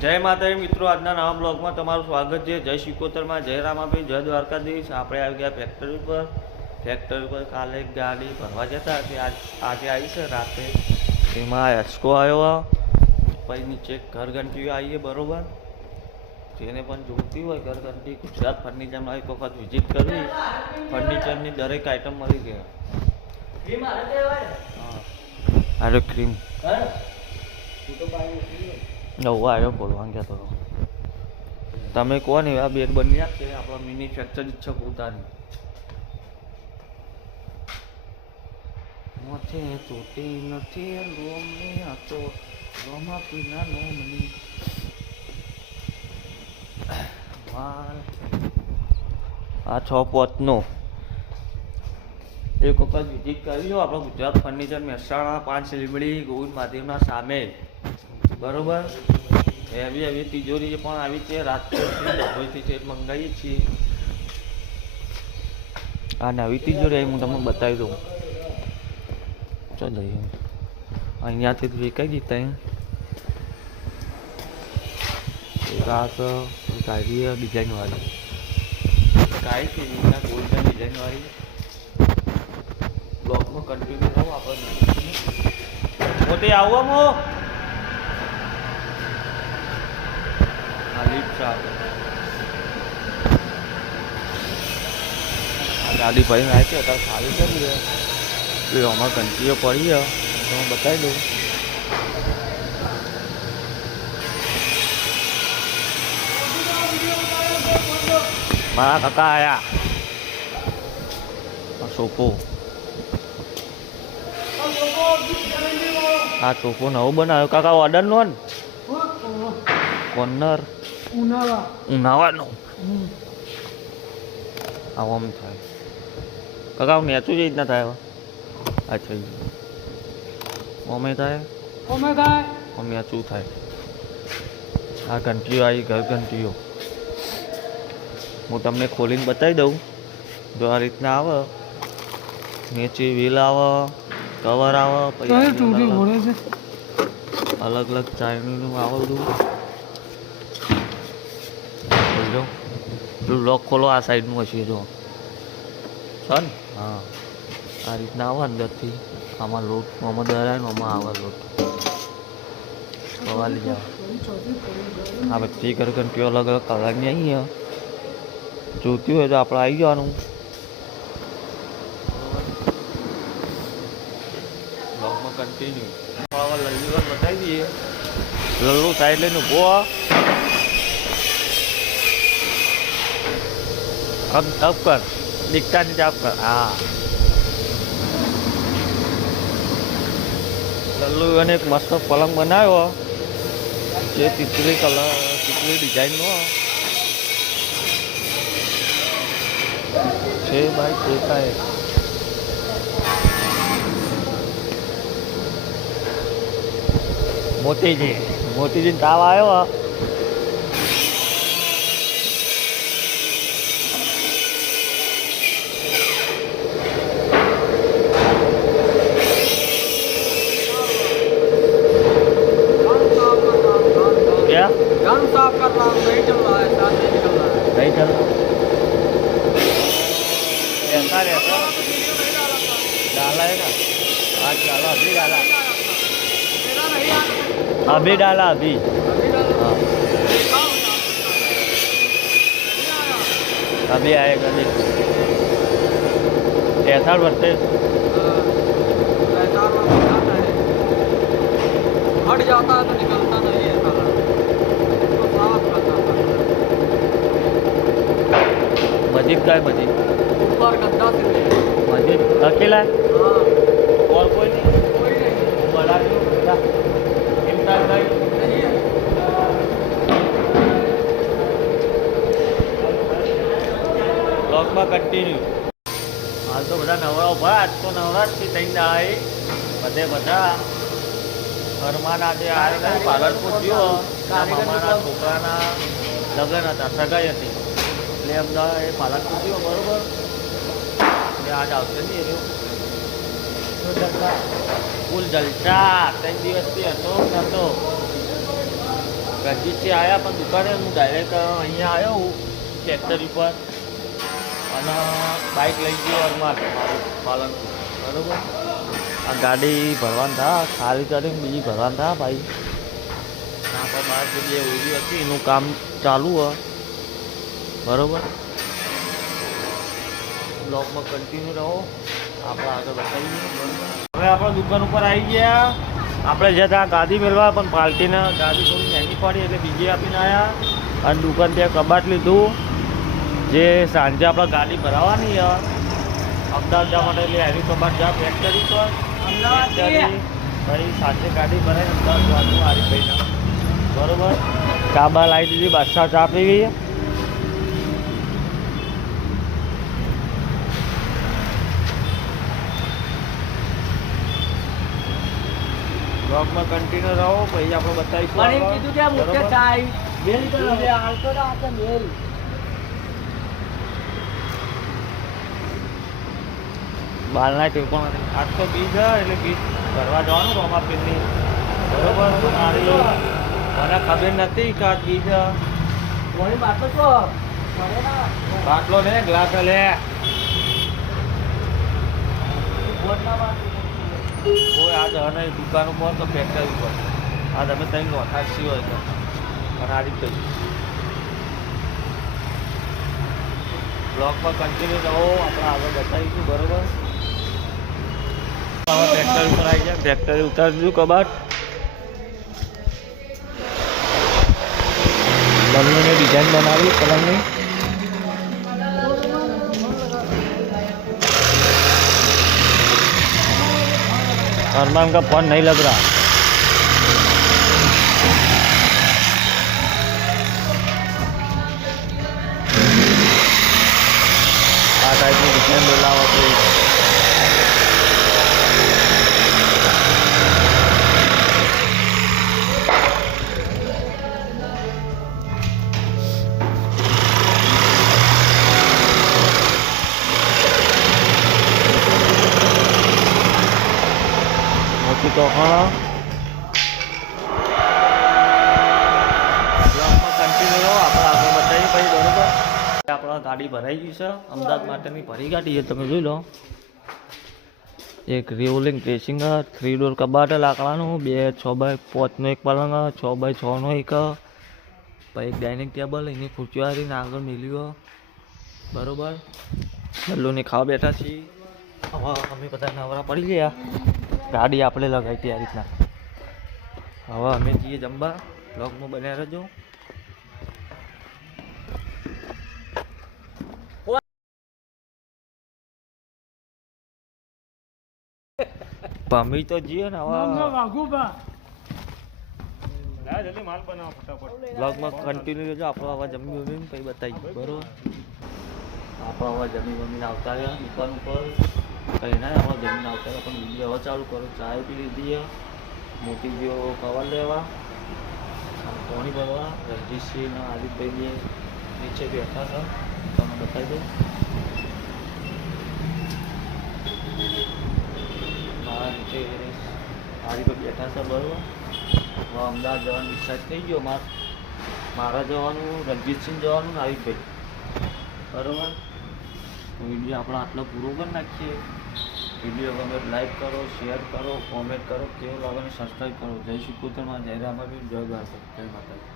જય માતાજી મિત્રો આજના નવા બ્લોગમાં તમારું સ્વાગત છે. જય શિકોતરમાં જય રામાભાઈ જય દ્વારકાધીશ. આપણે આવી ગયા ફેક્ટરી ઉપર. ફેક્ટરી ઉપર કાલે એક ગાડી ભરવા જતા હતી. આજ આજે આવી છે રાતે. એમાં એસ્કો આવ્યો પછી નીચે ઘરઘંટીઓ આવીએ બરોબર. જેને પણ જોતી હોય ઘરઘંટી ગુજરાત ફર્નિચરમાં એક વખત વિઝિટ કરવી. ફર્નિચરની દરેક આઈટમ મળી ગયા હા. અરે ક્રીમ નવો આવ્યો બોલવા ગયા તો તમે કહો ને, આ બેટ બની આપશે આપણો મિની ફેક્ચર છે પોતાની. મોથે તૂટી નથી રોમને આ તો રોમા પીના નો મની આ છ પોતનો. એક વખત વિઝિટ કરી લો, આપણો ગુજરાત ફર્નિચર મહેસાણા પાંચ લીમડી ગોવિંદ મહાદેવના સામે. બરોબર? એવી એવી તિજોરી પણ આવી છે ડભોઈથી છે મંગાવીએ છીએ. આ નવી તિજોરી આવી, હું તમને બતાવી દઉં. ચાલો અહીંયાથી વેચાઈ દીધા એક આ છે, એક આવી ડિઝાઇન વાળી કાંઈ છે એના ગોલ્ડન ડિઝાઇન વાળી બ્લોકમાં કન્ટિન્યુ થવું આપણે પોતે આવો આ લીપ છે આપણે આ ગાડી ભાઈ આવી છે અત્યારે ખાલી કરી દે તો આમાં કંટીઓ પડી છે. તો હું બતાવી દઉં. મારા કાકા આયા. સોફો. આ ચોખ્ખો નવો બનાવ્યો. કાકા ઓર્ડર નો ને? કોર્નર. ઉનાળા ઉનાવાનો આમ થાય કાકા નેચું જ રીતના થાય અચ્છા ઓમે થાય અમે થાય ઓમ નેચું થાય આ ઘંટીઓ આવી ઘર ઘંટીઓ હું તમને ખોલીને બતાવી દઉં જો આ રીતના આવે નીચે વ્હીલ આવે કવર આવે પછી અલગ- અલગ ચાઇનીનું આવે બધું જો પેલું લોક ખોલો આ સાઈડનું હશે જો. છે ને હા. આ રીતના આવે અંદરથી આમાં લોટ આમાં દરાય ને આમાં આવે લોટ સવાલી જાવ આ બધી ઘરઘંટીઓ અલગ અલગ કલાકની આવી જોતી હોય તો આપણે આવી જવાનું. બ્લોગમાં કન્ટિન્યુ લલ્લી સાઈડ લઈને ઊભો અપ અપ કર. દીકતા નીચે અપ કર. હા. લલ્લુ અને એક મસ્ત પલંગ બનાવ્યો. જે તિતલી કલર, તિતલી ડિઝાઇનનો છે ભાઈ કાંઈ. મોતીજી મોતીજી તાવ આવ્યો. अभी डाला। अभी डाला अभी। हाँ। अभी आएगा नहीं। कैसा बढ़ते हट जाता है तो निकलता नहीं है मजीद का है मजीद। ऊपर गद्दा से मस्जिद अकेला है? हाँ। और कोई नहीं। કન્ટિન્યુ હાલ તો બધા નવરા ઊભા, આજ તો નવરાજથી થઈને દાડા બધે બધા ઘરમાં જે આ પાલનપુર ગયો મામાના છોકરાના લગ્ન હતા, સગાઈ હતી. એટલે અમદાવાદ એ પાલનપુર ગયો, બરોબર. એટલે આજ આવશે નહીં એ ફૂલ જલસા, ત્રણ દિવસથી હતો હતો? રણજીતથી આવ્યા પણ દુકાને, હું ડાયરેક્ટ અહીંયા આવ્યો હું ફેક્ટરી પર. અને બાઇક લઈ ગયો અરમાન પાલનપુર બરાબર? આ ગાડી ભરવાનું થા, ખાલી કરીને બીજી ભરવાનું થા ભાઈ. ત્યાં પર મારી જગ્યાએ ઊભી હતી, એનું કામ ચાલુ હ. બરાબર? બ્લોકમાં કન્ટિન્યુ રહો. આપણે આગળ બતાવીએ. હવે આપણે દુકાન ઉપર આવી ગયા. આપણે જ્યાં ત્યાં ગાદી મેળવા, પણ પાર્ટીને ગાદી થોડી મહેંગી પડી એટલે બીજી આપીને આવ્યા અને દુકાન ત્યાં કબાટ લીધું. જે સાંજે આપણે ગાડી ભરાવાની છે અમદાવાદ જવા માટે એટલે એની કબાટ જા પેક કરી તો ફરી સાંજે ગાડી ભરાઈને અમદાવાદ જવાનું આરીફભાઈને બરોબર કાબા લાવી દીધી બાદશાહ ચા ગઈ બ્લોગમાં કન્ટિન્યુ રહો પછી આપણે બતાવીશું. કીધું કે મુખ્ય? ચા આવી. મેલ કરો હવે, હાલતો ના હાથે પણ આજ તો બીજ છે એટલે બીજ ભરવા જવાનું રોમાપીરની બરોબર? મારી મને ખબર નથી કે આજ બીજ બાટલો લે ગ્લાસ લે. કોઈ આ અને દુકાન ઉપર તો ફેક્ટરી ઉપર. આ તમે ત્રણ લોઠા છીએ હોય તો. પણ આ રીતે. બ્લોકમાં કન્ટિન્યુ રહો આપણે આગળ બતાવીશું બરોબર? ટ્રેક્ટર ઉપર આવી ગયા ટ્રેક્ટર ઉતારી દીધું કબાટ પલંગની ડિઝાઇન બનાવી પલંગની अरमान का फोन नहीं लग रहा આ ટાઈપની ડિઝાઇન બોલાવો તો મોટી તોફાણો કન્ટિન્યુ રહો, આપણે આગળ બતાવીએ આપણા ગાડી ભરાઈ ગઈ છે, અમદાવાદ માટેની ભરી ગાડી છે, તમે જોઈ લો. એક રિવોલિંગ ડ્રેસિંગ થ્રી ડોર કબાટ લાકડાનું, બે છ બાય પાંચનો એક પલંગ છ બાય છનો એક પછી એક ડાઇનિંગ ટેબલ એની ખુરચીવારીને આગળ મેલ્યું બરોબર? ગલ્લોને ખાવા બેઠા છીએ. અમે બધા નવરા પડી ગયા. ગાડી આપણે લગાવી હતી આ રીતના. હવે અમે જઈએ જમવા. બ્લોગમાં બન્યા રહેજો. પમી તો જઈએ ને હવે. બ્લોગમાં કન્ટિન્યુ રહેજો. આપણો આવા જમી વમીને પછી બતાવીએ બરોબર? આપણો આવા જમી વમીને આવતા રહ્યા. દુકાન ઉપર. કંઈ ના આપણે જમીન આવતા પણ વીડિયો હવા ચાલુ કરો. ચાય પી લીધી મોટી ગયો કવર લેવા. પાણી ભરવા રણજીતસિંહ જે નીચે બેઠા હતા તમને બતાવી દઉં. મારા નીચે બેઠા છે બરોબર. હવે અમદાવાદ જવાનું ડિસાઇડ થઈ ગયો. માર, મારા જવાનું, રણજીતસિંહ જવાનું ને આદિત્યભાઈ બરોબર? વીડિયો આપણો આટલો પૂરો કરી નાખીએ. વીડિયો ગમે લાઈક કરો, શેર કરો, કોમેન્ટ કરો, કેવું લાગે સબસ્ક્રાઈબ કરો. જય શ્રી કુતરમાં, જય રામાબી જય ભારત, જય માતાજી.